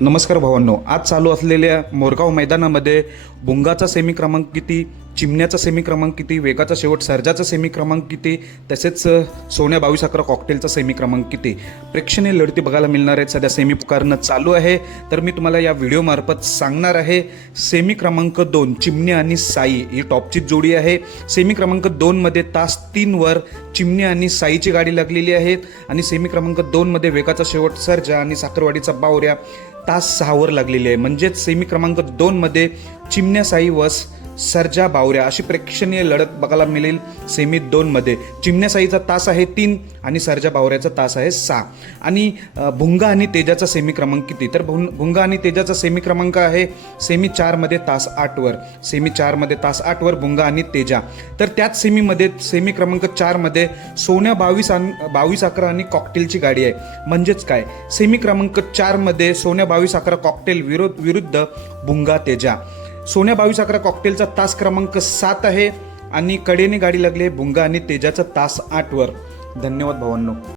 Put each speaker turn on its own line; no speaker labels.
नमस्कार भावांनो आज चालू असलेल्या मोरगाव मैदानामध्ये भुंगाचा सेमी क्रमांक किती चिमण्याचा सेमी क्रमांक किती वेगाचा शेवट सर्जाचा सेमी क्रमांक किती तसेच सोन्या बावीस अकरा कॉकटेलचा सेमी क्रमांक किती. प्रेक्षणीय लढती बघायला मिळणार आहेत. सध्या सेमी पुकारणं चालू आहे. तर मी तुम्हाला या व्हिडिओमार्फत सांगणार आहे सेमी क्रमांक दोन चिमण्या आणि साई. ही टॉपची जोडी आहे. सेमी क्रमांक दोनमध्ये तास तीनवर चिमण्या आणि साईची गाडी लागलेली आहे. आणि सेमी क्रमांक दोनमध्ये वेगाचा शेवट सर्जा आणि साखरवाडीचा बावऱ्या तास सहावर लागलेली आहे. म्हणजेच सेमी क्रमांक दोनमध्ये चिमण्या साई वस सर्जा बावऱ्या अशी प्रेक्षणीय लढत बघायला मिळेल. सेमी दोनमध्ये चिमण्यासाईचा तास आहे तीन आणि सर्जा बावऱ्याचा तास आहे सहा. आणि भुंगा आणि तेजाचा सेमी क्रमांक किती? तर भुं भुंगा आणि तेजाचा सेमी क्रमांक आहे सेमी चारमध्ये तास आठवर सेमी चारमध्ये तास आठवर भुंगा आणि तेजा. तर त्याच सेमीमध्ये सेमी क्रमांक चारमध्ये सोन्या बावीस आणि बावीस अकरा आणि कॉकटेलची गाडी आहे. म्हणजेच काय? सेमी क्रमांक चारमध्ये सोन्या बावीस अकरा कॉकटेल विरोध विरुद्ध भुंगा तेजा. सोन्या बावीस अकरा कॉकटेलचा तास क्रमांक सात आहे. आणि कडेने गाडी लागली आहे भुंगा आणि तेजाचा तास आठवर. धन्यवाद भावांनो.